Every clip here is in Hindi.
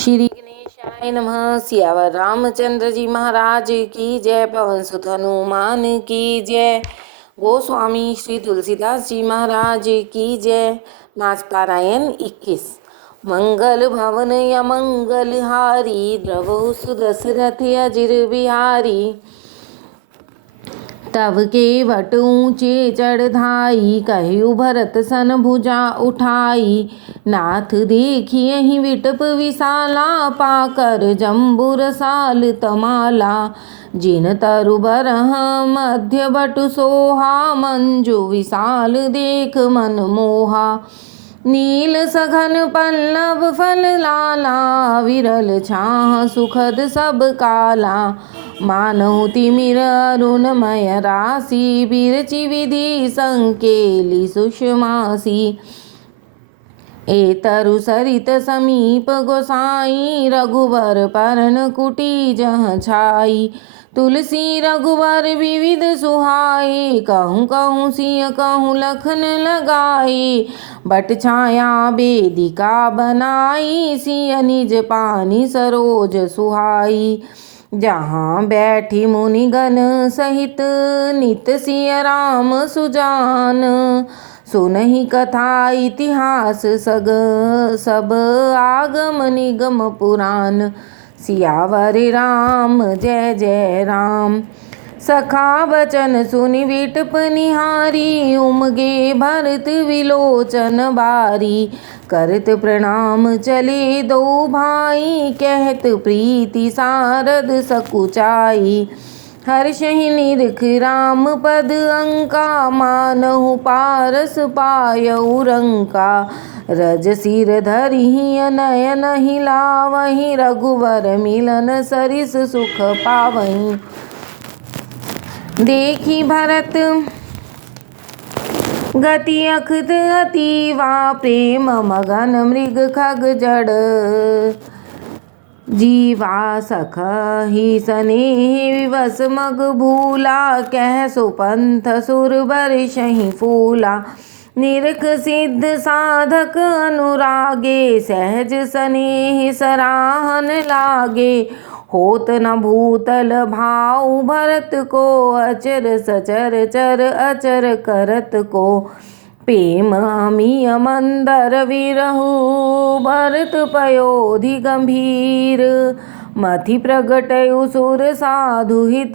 श्री गणेशाय नमः। सियावर रामचंद्र जी महाराज की जय। पवन सुत हनुमान की जय। गोस्वामी श्री तुलसीदास जी महाराज की जय। मास पारायण 21। मंगल भवन या मंगल हारी, द्रवहु सुदशरथ अजिर बिहारी। तब के वट ऊंचे चढ़धाई, कहु भरत सन भुजा उठाई। नाथ देखियहि विटप विशाला, पाकर जम्बुर साल तमाला। जिन तरु बरह मध्य बटु सोहा, मंजु विशाल देख मन मोहा। नील सघन पल्लव फल लाला, विरल छाह सुखद सब काला। मानहु तिमिर अरुणमय राशि, बिरचि विधि संकेली सुषमासी। एतरु सरित समीप गोसाई, रघुबर परन कुटी जहाँ छाई। तुलसी रघुबर विविध सुहाई, कहूँ कहूँ सिय कहूँ लखन लगाई। बट छाया बेदिका बनाई, सिय निज पानी सरोज सुहाई। जहाँ बैठी मुनिगण सहित, नित सिय राम सुजान। सुनहि कथा इतिहास सग, सब आगम निगम पुराण। सियावर राम जय जय राम। सखा बचन सुनि विटप निहारी, उमगे भरत विलोचन बारी। करत प्रणाम चले दो भाई, कहत प्रीति सारद सकुचाई। हर्षहि निरख राम पद अंका, मानहु पारस पायउ रंका। रज सिर धरिहि नयन हिलावहि, रघुवर मिलन सरिस सुख पावहि। देखी भरत गति अखद अतीवा, प्रेम मगन मृग खग जड़। जीवा सखहि स्नेह विवश मग भूला, कह सुपंथ सुर बरषहि फूला। निरख सिद्ध साधक अनुरागे, सहज स्नेह सराहन लागे। होत न भूतल भाऊ भरत को, अचर सचर चर अचर करत को। प्रेम अमिय मंदर विरहु, भरत पयोधि गंभीर। मति प्रगटयु सुर साधु हित,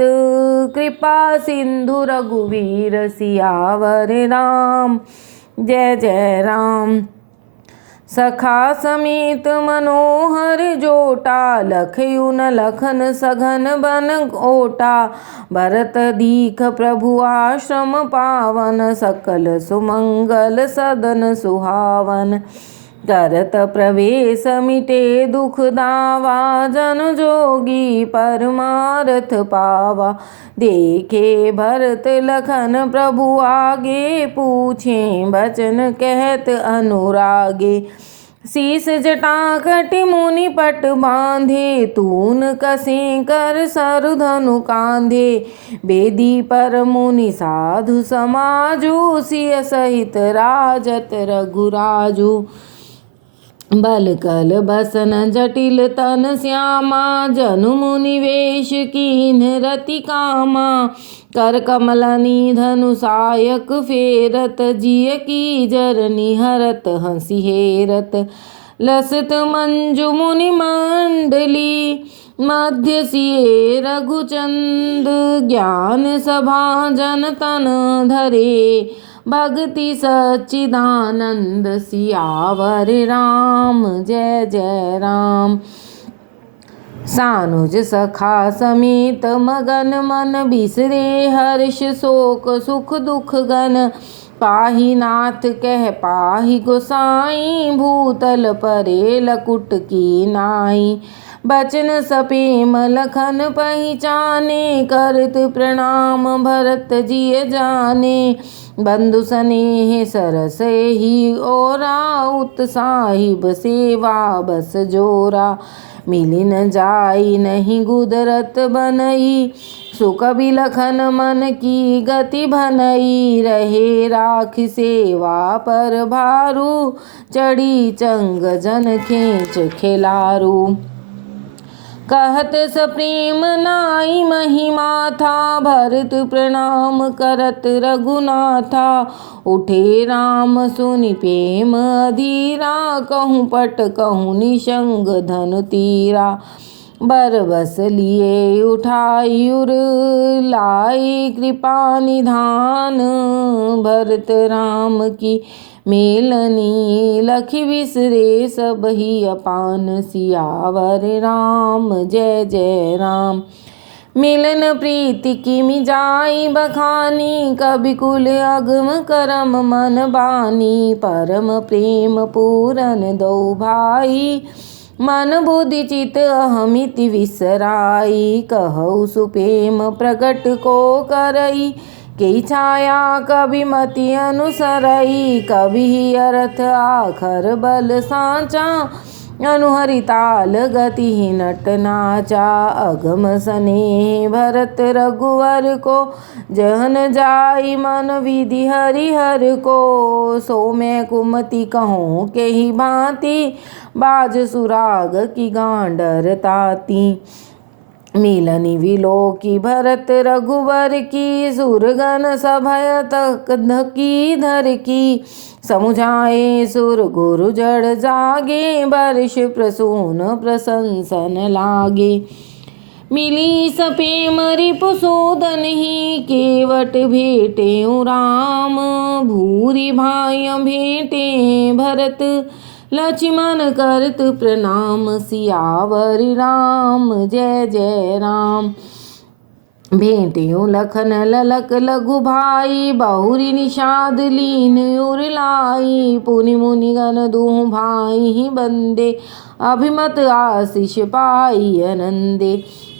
कृपा सिंधु रघुवीर। सियावर राम जय जय राम। सखा समेत मनोहर जोटा, लखयु न लखन सघन बन ओटा। भरत दीख प्रभु आश्रम पावन, सकल सुमंगल सदन सुहावन। करत प्रवेश मिटे दुख दावा, जन जोगी परमारथ पावा। देखे भरत लखन प्रभु आगे, पूछे बचन कहत अनुरागे। शीस जटा कटि मुनि पट बांधे, तून कसे कर सरु धनु कांधे। बेदी पर मुनि साधु समाजु, सिय सहित राजत रघुराजु। बल कल बसन जटिल तन श्यामा, जनु मुनि वेश कीन्ह रति कामा। कर कमलनि धनु सायक फेरत, जिय की जर निहरत हंसी हेरत। लसत मंजु मुनि मंडली, मध्य सिए रघुचंद। ज्ञान सभा जन तन धरे, भक्ति सच्चिदानंद। सियावर राम जय जय राम। सानुज सखा समेत मगन मन, बिसरे हर्ष शोक सुख दुख गन। पाहि नाथ कह पाहि गोसाई, भूतल परे लकुट की नाई। बचन सपेम लखन पहिचाने, करत प्रणाम भरत जिय जाने। बंधु स्नेह सरस ही ओरा, उत्साहिब सेवा बस जोरा। मिली न जाई नहीं गुदरत बनई, सुख बिलखन मन की गति भनई। रहे राख सेवा पर भारू, चढ़ी चंग जन खेच खिलारू। कहत सप्रेम नाई महिमा था, भरत प्रणाम करत रघुनाथा। उठे राम सुनि प्रेम अधीरा, कहूँ पट कहूँ निशंग धनु तीरा। बर बस लिए उठाई उर लाई, कृपा निधान भरत राम की। मेलनी लखि बिसरे सब ही अपान, सियावर राम जय जय राम। मिलन प्रीति की मिजाई बखानी, कवि कुल अगम करम मन बानी। परम प्रेम पूरन दो भाई, मन बुद्धि चित अहमिति विसराई। कहु सुप्रेम प्रगट को करई, के छाया कवि मति अनुसरई। कवि अर्थ आखर बल साचा, अनुहरि ताल गति नट नाचा। अगम स्नेह भरत रघुवर को, जहन जाई मन विधि हरिहर को। सो मैं कुमति कहूँ के ही भांति, बाज सुराग की गांडर ताती। मिलनी विलोकी भरत रघुवर की, सुरगन सभय तक धकी धर की। समुझाए सुर गुरु जड़ जागे, बर्ष प्रसून प्रशंसन लागे। मिली सप्रेम रिपुसूदन ही, केवट भेटे राम। भूरि भाई भेटे भरत, लक्ष्मण करत प्रणाम। सियावर राम जय जय राम। भेंट्यो लखन ललक लघु भाई, बहुरी निषाद लीन उरलाई। पुनि मुनि गण दूँ भाई ही बंदे, अभिमत आशीष पाई आनंदे।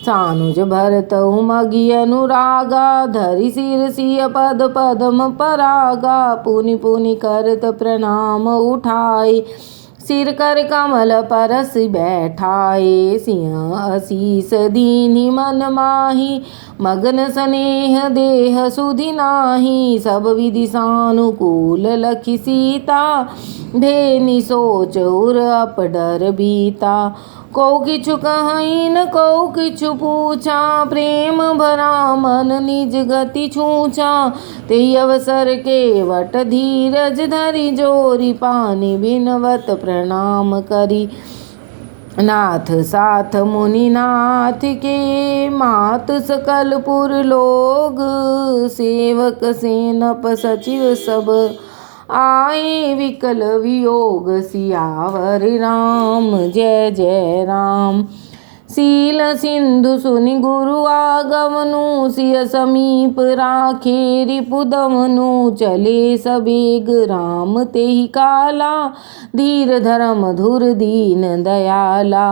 सानुज भरत उमगी अनुरागा, धरि सिर सिय पद पद्म परागा। पुनि पुनि करत प्रणाम उठाए, सिर कर कमल परस बैठाए। सिंह असीस दीनि मन माही, मगन स्नेह देह सुधि नाही। सब विधि सानुकूल लखि सीता, धेनि सोच उर अपडर बीता। को किछु कहीं न को किछु पूछा, प्रेम भरा मन निज गति छूछा। ते अवसर केवट धीरज धरि, जोरी पानी बिनवत प्रणाम करी। नाथ साथ मुनि नाथ के, मात सकल पुर लोग। सेवक सेनप सचिव सब, आए विकल वियोग। सियावर राम जय जय राम। शील सिंधु सुनि गुरु आगमनु, सिय समीप राखे रिपुदमनु। चले सबेग राम तेहि काला, धीर धर्म धुर दीन दयाला।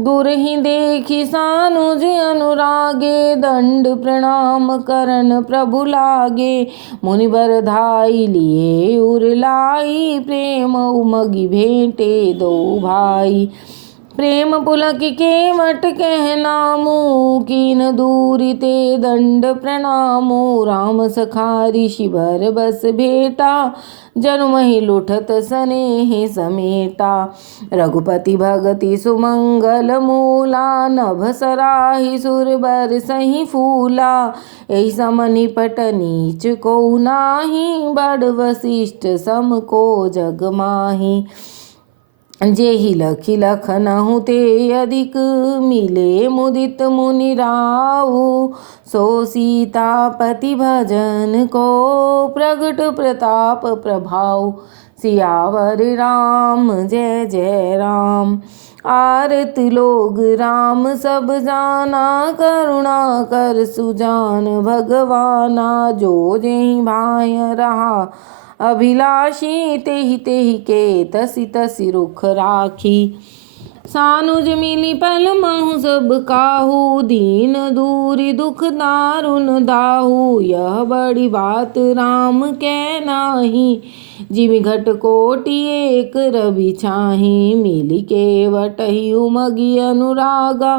गुर ही देखि सानुज अनुरागे, दंड प्रणाम करन प्रभु लागे। मुनि बर धाई लिए उर लाई, प्रेम उमगी भेंटे दो भाई। प्रेम पुलक केवट कह नामु, कीन दूरि ते दंड प्रणामु। राम सखा ऋषि बर बस भेटा, जनुमहि लुठत स्नेह समेटा। रघुपति भगति सुमंगल मूला, नभ सराहि सुर बर सही फूला। एहि सम निपट नीच को नाही, बड़ वशिष्ठ सम को जग माही। जेहि लखि लखनहु ते अधिक, मिले मुदित मुनि राऊ। सो सीतापति भजन को, प्रगट प्रताप प्रभाव। सियावर राम जय जय राम। आरत लोग राम सब जाना, करुणा कर सुजान भगवाना। जो जेहि भाय रहा अभिलाषी, तेहि तेहि के तसि तसि रुख राखी। सानुज मिली पल महु सब काहू, दीन दूरी दुख दारुन दाहू। यह बड़ी बात राम कै नाही, जिमि घट कोटि एक रवि छाही। मिली केवटहि उमगी अनुरागा,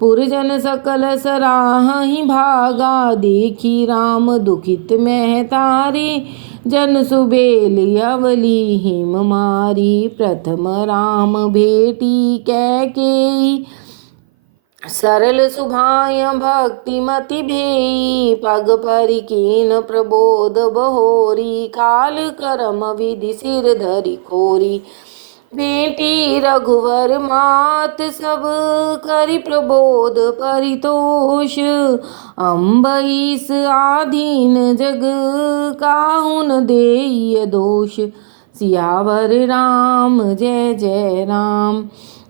पुरजन सकल सराहहि भागा। देखी राम दुखित मह तारी, जन सुबेल अवली हिम मारी। प्रथम राम भेटी कैकेयी, सरल सुभाय भक्ति मति भेई। पग परि कीन प्रबोध बहोरी, काल करम विधि सिर धरि खोरी। बेटी रघुवर मात सब करि प्रबोध परितोष। अम्बईस आधीन जग काहुन देय दोष। सियावर राम जय जय राम।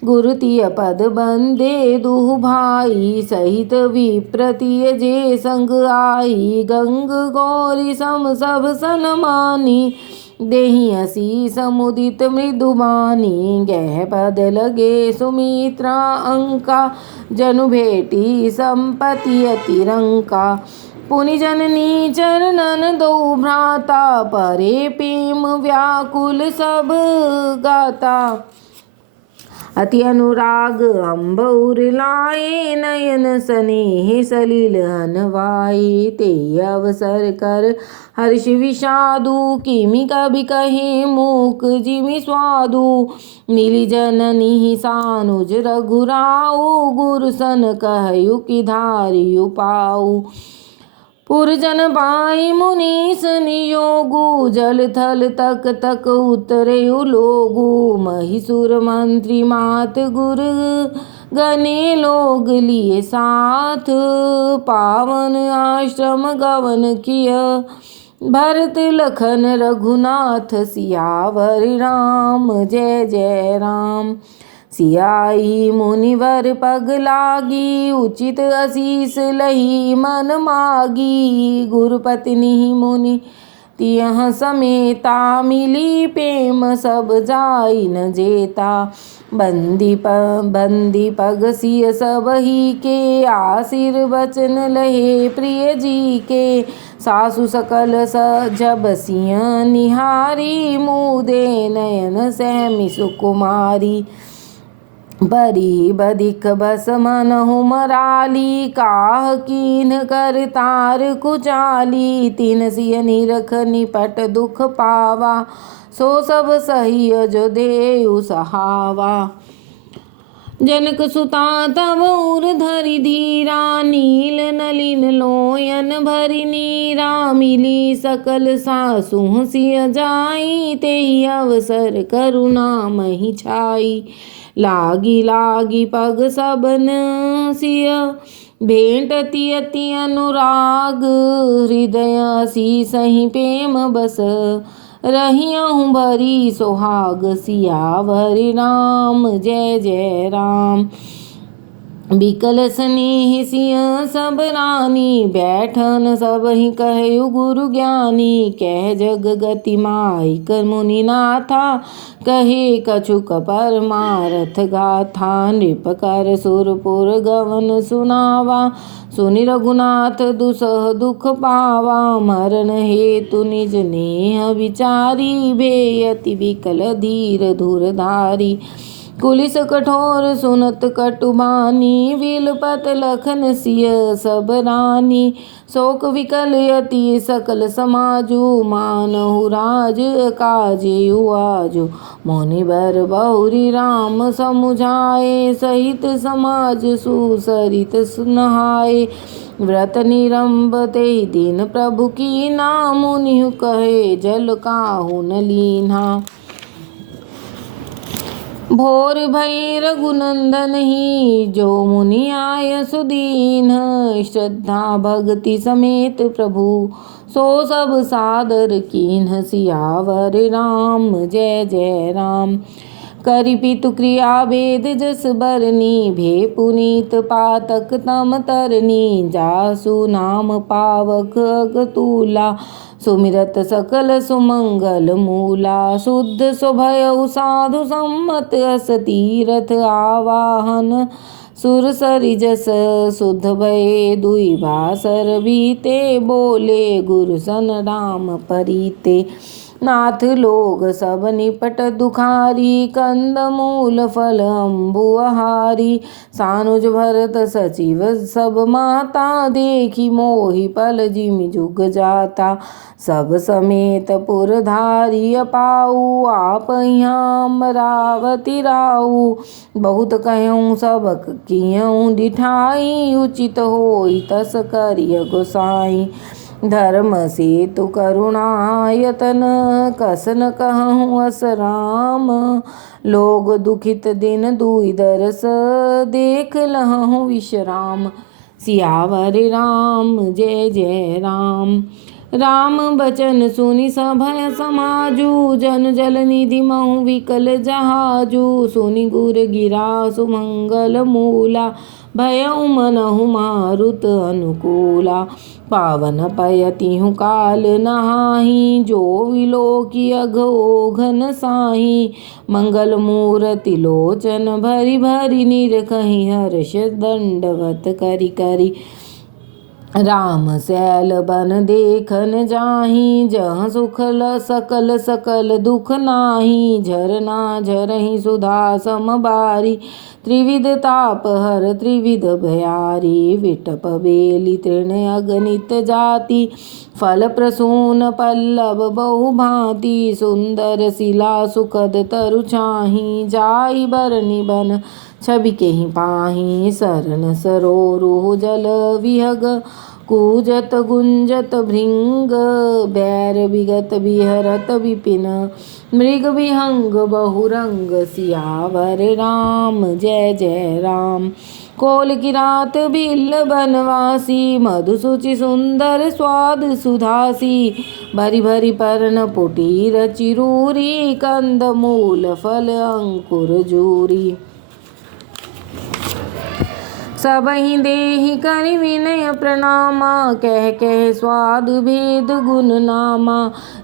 गुरुतिय पद बंदे दुहु भाई, सहित विप्रतिय जे संग आई। गंग गौरी सम सब सनमानी, देहि असीस मुदित मृदुबानी। गह पद लगे सुमित्रा अंका, जनु भेटी संपति अति रंका। पुनि जननी चरणन दो भ्राता, परे प्रेम व्याकुल सब गाता। अति अनुराग अम्बौर लाए, नयन स्नेह सलिल अनवाए। ते अवसर कर हर्ष विषादु, किमि कबि कहे मूक जिमि स्वादु। मिली जननी सानुज रघुराऊ, गुरु सन कहु कि धारियु पाऊ। पुरजन पाई मुनीस नियोगु, जल थल तक तक उतरे लोगु। महिषुर मंत्री मात गुर गने लोग लिए साथ, पावन आश्रम गवन किय भरत लखन रघुनाथ। सियावर राम जय जय राम। सियाई मुनिवर पग लागी, उचित असीस लही मन मागी। गुरुपत्नी मुनि तियह समेता, मिली प्रेम सब जाई न जेता। बंदी पग सिय सबही के, आशीर वचन लहे प्रिय जी के। सासु सकल जब सिय निहारी, मुदे नयन सहमि सुकुमारी। बरी बदिक बस मनहु मराली, काह कीन्ह कर तार कुचाली। तीन सिय निरख निपट दुख पावा, सो सब सहिय जो देउ सहावा। जनक सुता तब उर धरि धीरा, नील नलिन लोयन भरि नीरा। मिली सकल सासु सिय जाई, तेहि अवसर करुणा महि छाई। लागी लागी पग सबन सिय, भेंटति अति अनुराग। हृदय असीसहि प्रेम बस, रहियहु भरी सोहाग। सियावर राम जय जय राम। बिकल स्नेह सिय सब रानी, बैठन सबहि कहु गुरु ज्ञानी। कह जग गति माई कर मुनि नाथा, कहे कछुक परमारथ गाथा। नृप कर सुरपुर गवन सुनावा, सुनि रघुनाथ दुसह दुख पावा। मरण हेतु निज नेह विचारी, भेयति बिकल धीर धुर धारी। कुलिस कठोर सुनत कटुबानी, विलपत लखन सिय सब रानी। शोक विकल यति सकल समाजु, मानहु राज काजेयु आजु। मुनिवर बहुरी राम समुझाए, सहित समाज सुसरित नहाए। व्रत निरंब तेहि दिन प्रभु कीन्हा, मुनिहु कहे जल काहू न लीन्हा। भोर भई रघुनंदन ही, जो मुनि आय सुदीन। श्रद्धा भक्ति समेत प्रभु, सो सब सादर कीन्ह। सियावर राम जय जय राम। करि पितु क्रिया भेद जस बरनी, भे पुनीत पातक तम तरनी। जासु नाम पावक अगतूला, सुमिरत सकल सुमंगल मूला। शुद्ध स्वभयउ साधु सम्मत, अस तीरथ आवाहन सुर सरिजस। शुद्ध भये दुई बासर बीते, बोले गुरु सन राम परीते। नाथ लोग सब निपट दुखारी, कंद मूल फल अम्बु आहारी। सानुज भरत सचिव सब माता, देखी मोहि पल जिमि जुग जाता। सब समेत पुरधारी अपाऊ, आप यहाँ अमरावती राऊ। बहुत कहूँ सब कियऊँ डिठाई, उचित होई तस करिय गोसाई। धर्म सेतु करुणायतन, कस न कहूँ अस राम। लोग दुखित दिन दुई दरस, देख लहूँ विश्राम। सियावर राम जय जय राम। राम बचन सुनि सभय समाजू, जन जल निधि महु विकल जहाजू। सुनि गुर गिरा सुमंगल मूला, भयउ मनहु मारुत अनुकूला। पावन पयतिहु काल नहाहि, जो विलोकी अघोघन साहि। मंगल मूरति लोचन भरि भरि, निरखहि हर्ष दंडवत करि करि। राम सैल बन देखन जाहि, जहाँ सुख सकल सकल दुख नाही। झरना झरहि सुधा समबारी, त्रिविध ताप हर त्रिविध भयारी। विटप बेली तृण अगणित जाति, फल प्रसून पल्लव बहु भांति। सुंदर शिला सुखद तरु छाहि, जाई बरनि बन छवि केहि पाहि। सरन सरोरुह जल विहग, कूजत गुंजत भृंग। बैर विगत बिहरत विपिन, मृग विहंग बहुरंग। सियावर राम जय जय राम। कोल किरात बिल्ल बनवासी, मधुसूचि सुंदर स्वाद सुधासी। भरी भरी पर्न पुटीर चिरूरी, कंद मूल फल अंकुर जूरी। सबहि देहि करि विनय प्रणामा, कह कह स्वाद भेद गुण नामा।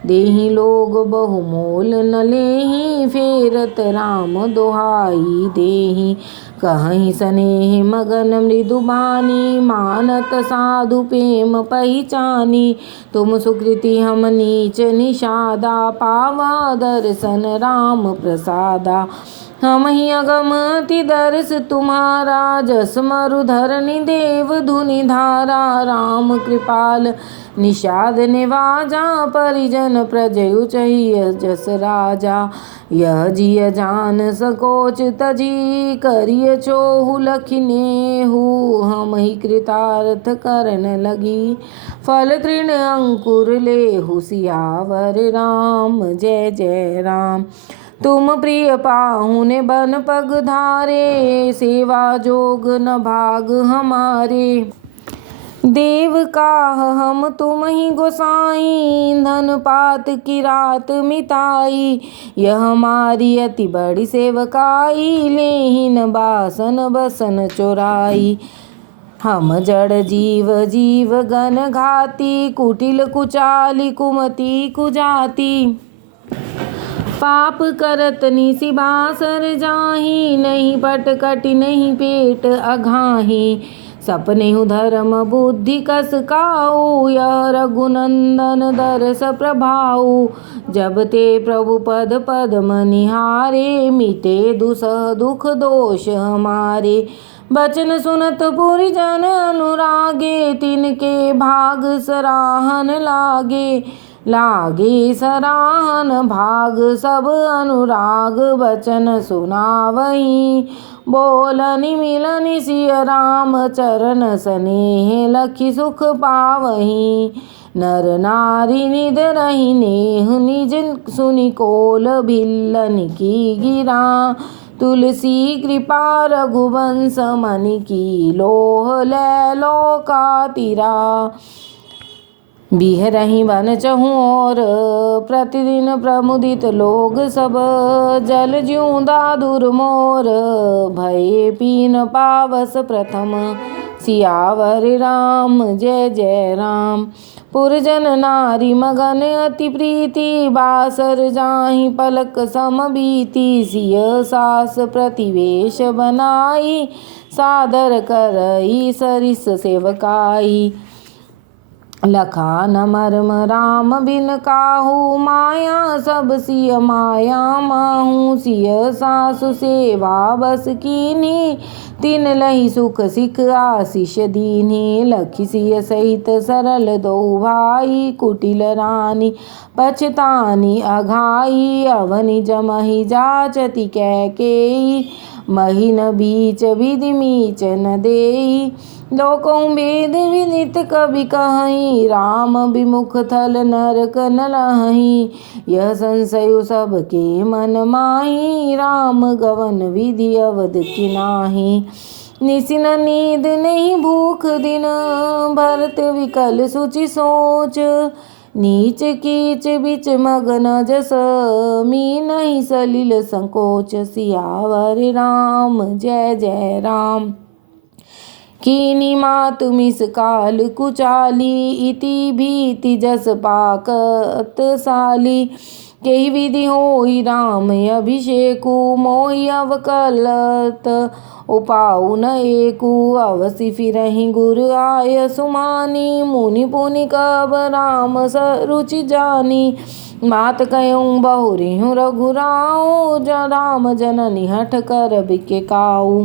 देहि लोग बहु मोल न लेहि, फेरत राम दोहाई देहि। कहहि स्नेह मगन मृदु बानी, मानत साधु प्रेम पहिचानी। तुम सुकृति हम नीच निषादा, पावा दर्शन राम प्रसादा। हम ही अगम अति दर्श तुम्हारा, जस मरु धरणी देव धुनि धारा। राम कृपाल निषाद निवाजा, परिजन प्रजयु चहिय जस राजा। यह जिय जान सकोच तजी, करिय चोहु लखिनेहु। हम ही कृतार्थ करन लगी, फल तृण अंकुर लेहु। सियावर राम जय जय राम। तुम प्रिय पाहुने बन पग धारे, सेवा जोग न भाग हमारे। देव काह हम तुम ही गोसाई, धन पात की रात मिताई। यह हमारी अति बड़ी सेवकाई, लेहिन बासन बसन चोराई। हम जड़ जीव जीव गण घाती, कुटिल कुचाली कुमति कुजाति। पाप करत निसि बासर जाहि, नहीं पट कटि नहीं पेट अघाहि। सपनेहु धर्म बुद्धि कस काऊ, यह रघुनंदन दरस प्रभाऊ। जब ते प्रभु पद पद्म निहारे, मिटे दुसह दुख दोष हमारे। बचन सुनत पुरि जन अनुरागे, तिनके भाग सराहन लागे। लागे सराहन भाग सब अनुराग, बचन सुनावहीं। बोलनि मिलनि सिय राम, चरण स्नेह लखि सुख पावहीं। नर नारी निद रही नेह, निज सुनि कोल भिल्लन की गिरा। तुलसी कृपा रघुवंश मनि की, लोह लै लोका तिरा। बिहरहि बन चहु और प्रतिदिन प्रमुदित लोग सब। जल ज्यों दादुर मोर भये पीन पावस प्रथम। सियावर राम जय जय राम। पुरजन नारी मगन अति प्रीति बासर जाहि पलक सम बीती। सिय सास प्रतिवेश बनाई सादर करई सरिस सेवकाई। लखान मर्म राम बिन काहू माया सब सिय माया माहू। सिय सासु सेवा बस कीन्ही तिन लही सुख सिख आशीष दीन्ही। लखी सिय सहित सरल दो भाई कुटिल रानी पछतानी अघाई। अवनि जमहि जाचति कैकेयी महीन बीच विधि मीच न देई। लोकों वेद विदित कवि कहीं राम विमुख थल नरक न लहीं। यह संशय सबके मन माही राम गवन विधि अवध की नाही। निसिन नींद नहीं भूख दिन भरत विकल सुचि सोच। नीच कीच बिच मगन जस मी नहीं सलिल संकोच। सियावर राम जय जय राम। कीनी मात मिस काल कुचाली इति भीति जस पाकत साली। केहि विधि होई राम अभिषेकु मोहि अवकलत उपाउ न एकु। अवसि फिरहि गुर आय सुमानी मुनि पुनि कब राम सरुचि जानी। मात कयऊँ बहुरिहु रघुराऊ राम जननी हठ कर बिके काऊ।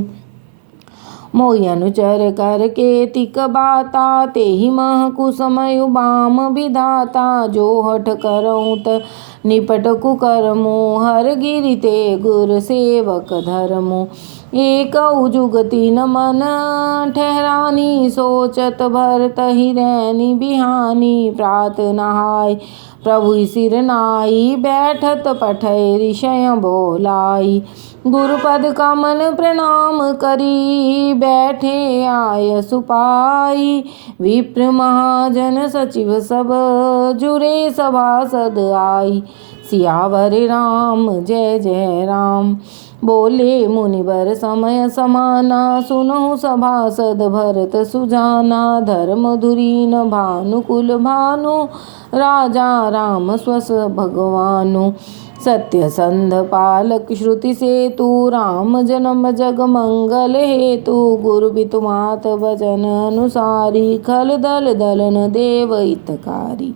मोहि अनुचर कर केतिक बाता तेहि मह कुसमयु बाम विधाता। जो हठ करऊँ त निपट कुकर्मु हर गिरि ते गुर सेवक धर्मु। एकउ जुगति न मन ठहरानी सोचत भरत ही रैनी बिहानी। प्रात नहाय प्रभु सिर नाई बैठत पठय ऋषय बोलाई। गुरुपद कमल प्रणाम करी बैठे आय सुपाई। विप्र महाजन सचिव सब जुरे सभासद आई। सियावर राम जय जय राम। बोले मुनिवर समय समाना सुनहु सभासद भरत सुजाना। धर्म धुरीन भानुकुल भानु राजा राम स्वस भगवानु। सत्य संध पालक श्रुति सेतु राम जन्म जग मंगल हेतु। गुरु बितु मात वचन अनुसारी खल दल दलन देव हितकारी।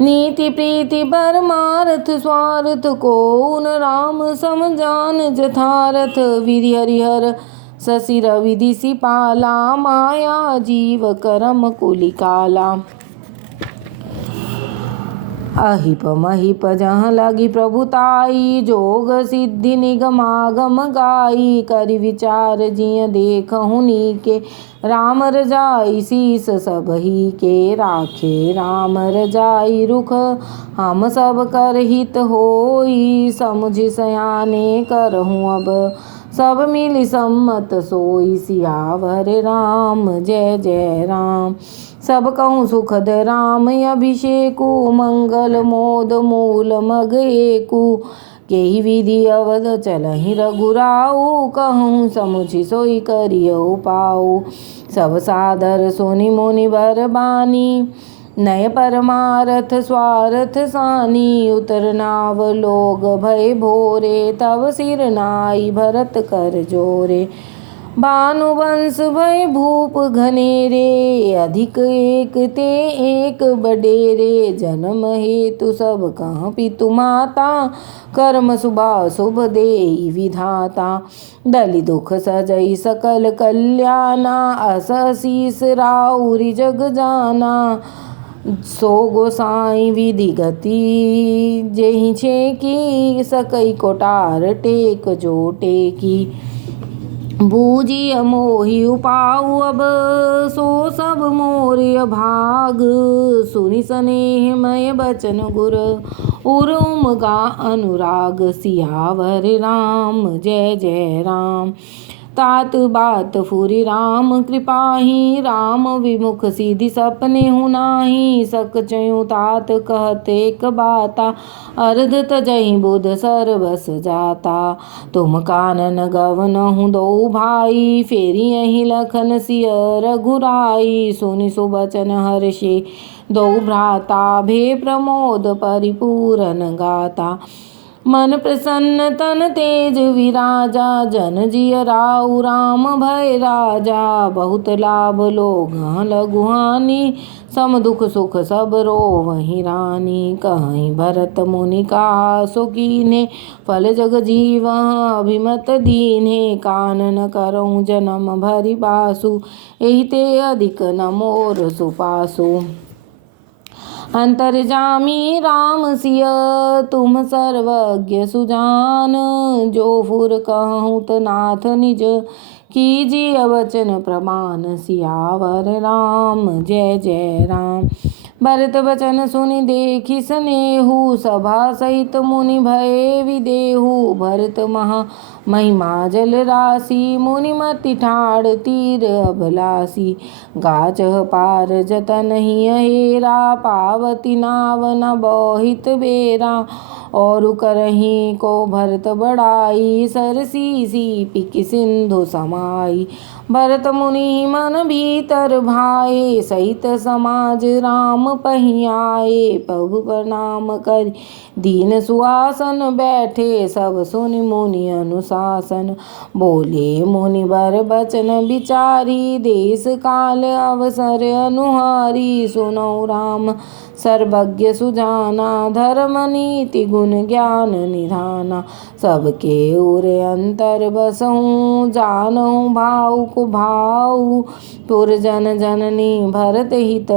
नीति प्रीति परमार्थ स्वार्थ को उन राम समझान जथारथ। विधि हरिहर ससिर विधि सिपाला माया जीव करम कुलिकाला। अहिप महिप जहाँ लगी प्रभुताई जोग सिद्धि निगमागम गाई। करि विचार जिय देखहु नीके राम रजाई शीस सबही के। राखे राम रजाई रुख हम सब कर हित होई। समुझि सयाने करहूँ अब सब मिली सम्मत सोई। सियावर राम जय जय राम। सब कहूँ सुखद राम अभिषेकु मंगल मोद मूल मग एकु। केहि विधि अवध चलहि रघुराऊ कहूँ समुझि सोई करियौ पाऊ। सब सादर सोनि मुनि बर बानी नय परमारथ स्वार्थ सानी। उतर नाव लोग भय भोरे तव सिर नाई भरत कर जोरे। भानुवंश भय भूप घनेरे अधिक एक ते एक बडेरे। जन्म हेतु सब कहाँ पितु माता कर्म शुभा शुभ देई विधाता। दलि दुख सजई सकल कल्याणा अस शीस राउरि जग जाना। सो गोसाई विधि गति जेहि छेकी सकई कोटार टेक जो टेकी। बूझिय मोहि उपाऊ अब सो सब मोर भाग। सुनि स्नेह मय बचन गुर उरुम गा अनुराग। सियावर राम जय जय राम। तात बात फुरी राम कृपाही, राम विमुख सीधी सपने हूँ नाही। सक चयूं तात कहत एक बाता, अर्ध तजहि बुध सर्वस जाता। तुम कानन गवनहु दो भाई, फेरी यही लखन सिय रघुराई। सुनि सुबचन हर्षे दो भ्राता, भे प्रमोद परिपूरन गाता। मन प्रसन्न तन तेज विराजा, जन जिय राउ राम भय राजा। बहुत लाभ लोग लघु हानि, सम दुख सुख सब रोवहि रानी। कहीं भरत मुनि कहा सो कीन्हे, फल जग जीवह अभिमत दीन्हे। कानन करऊँ जन्म भरि बासु, एहि ते अधिक न मोर सुपासु। अंतर्जामी राम सिय तुम सर्वज्ञ सुजान, जो फुर कहूँ त नाथ निज, कीजिए वचन प्रमाण। सियावर राम जय जय राम। भरत बचन सुनि देखि सनेहु, सभा सहित मुनि भये विदेहु। भरत महा महिमा जल राशि, मुनि मति ठाड़ तीर अभिलाषी। गाचह पार जतन ही हेरा, पावती नाव न बोहित बेरा। और करही को भरत बड़ाई, सरसी सीपि सिंधु समाई। भरत मुनि मन भीतर भाए, सहित समाज राम पहियाए। प्रभु प्रणाम करि दीन सुआसन, बैठे सब सुनि मुनि अनुशासन। बोले मुनि बर बचन विचारी, देश काल अवसर अनुहारी। सुनौ राम सर्वज्ञ सुजाना, धर्म नीति गुण ज्ञान निधाना। सबके उर अंतर बसहु, जानहु भाउ को भाउ। पुर जन जननी भरत हित,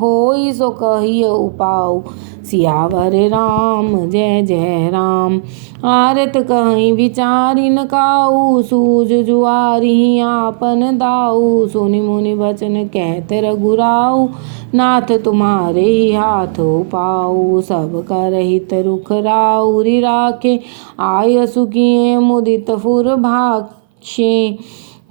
होई सो कहिय उपाउ। सियावर राम जय जय राम। आरत कहीं विचारि न काऊ, सूझ जुआरी आपन दाऊ। सुनि मुनि बचन कहत रघुराऊ, नाथ तुम्हारे ही हाथ पाऊ। सब कर हित रुख राउरी राखे, आय सुखिए मुदित फुर भाक्षे।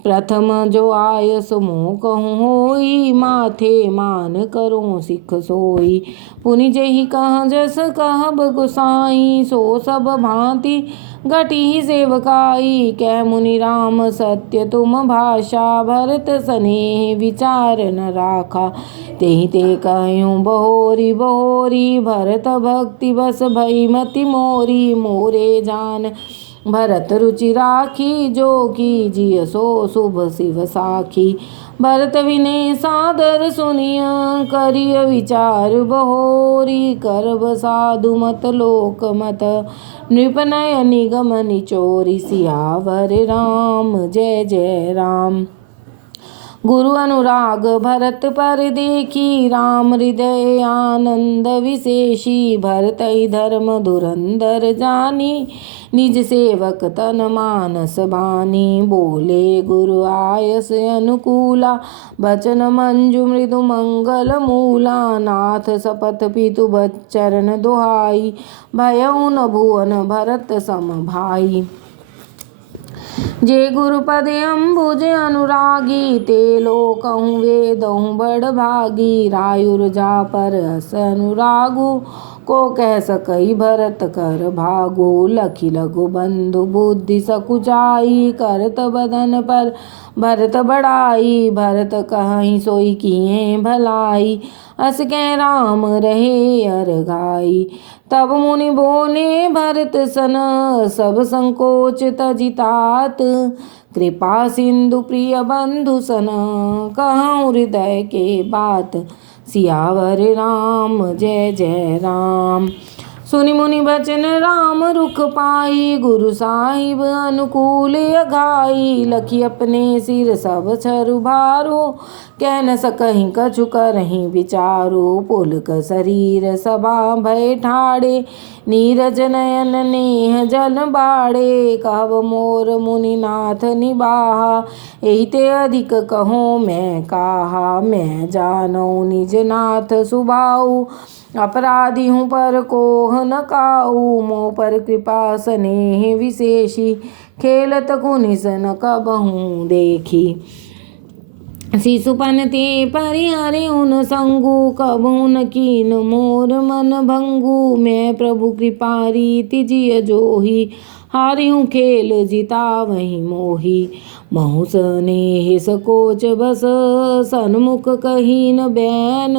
प्रथम जो आय सो मोह कहूँ होई, माथे मान करो सिख सोई। पुनि जेहि कह जस कहब गोसाई, सो सब भांति घटी सेवकाई। कै मुनि राम सत्य तुम भाषा, भरत सनेह विचार न राखा। तेहि ते कहूँ बहोरी बहोरी, भरत भक्ति बस भई मति मोरी। मोरे जान भरत रुचि राखी, जो कीजिए सो शुभ शिव साखी। भरत विनय सादर सुनिय, करिय विचार बहोरी। करब साधु मत लोक मत, नृपनय निगम निचोरी। सियावर राम जय जय राम। गुरु अनुराग भरत पर देखी, राम हृदय आनंद विशेषी। भरत धर्म धुरंधर जानी, निज सेवक तन मानस बानी। बोले गुरु आयस अनुकूला, बचन मंजु मृदु मंगल मूला। नाथ सपथ पितु चरण दुहाई, भयउ न भुवन भरत सम भाई। जे गुरुपद अम्बुज अनुरागी, ते लोकहु वेदहु बड़ भागी। रायुर जा पर अस अनुरागु, को कह सकई भरत कर भागु। लखी लघु बंधु बुद्धि सकुचाई, करत बदन पर भरत बड़ाई। भरत कहहि सोई किए भलाई, अस कह राम रहे अरघाई। तब मुनि बोले भरत सन, सब संकोच तजि तात। कृपा सिंधु प्रिय बंधु सन, कहूँ हृदय के बात। सियावर राम जय जय राम। सुनि मुनि बचन राम रुख पाई, गुरु साहिब अनुकूल अघाई। लखी अपने सिर सब छरु भारो, कह न सकहीं कछु करहीं विचारो। पुलक शरीर सभा भय ठाड़े, नीरज नयन नेह जल बाड़े। कहब मोर मुनिनाथ निबाहा, एहि ते अधिक कहो मैं काहा। मैं जानौ निज नाथ सुबाऊ, अपराधी हूँ पर कोह न काऊ, मोह पर कृपा स्नेह विशेषी, खेलत कुनिस न कबहूँ देखी। शिशुपन ते परिहरे उन संगु, कबहू न कीन मोर मन भंगु। मैं प्रभु कृपा रीति जिय जोही, हारियूं खेल जिता वही मोही। महु स्नेह सकोच बस, सन्मुख कही न बैन,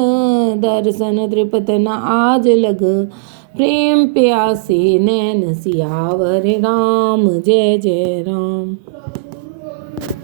दर्शन तृपत न आज लग, प्रेम प्यासे नैन सियावर राम। जय जय राम।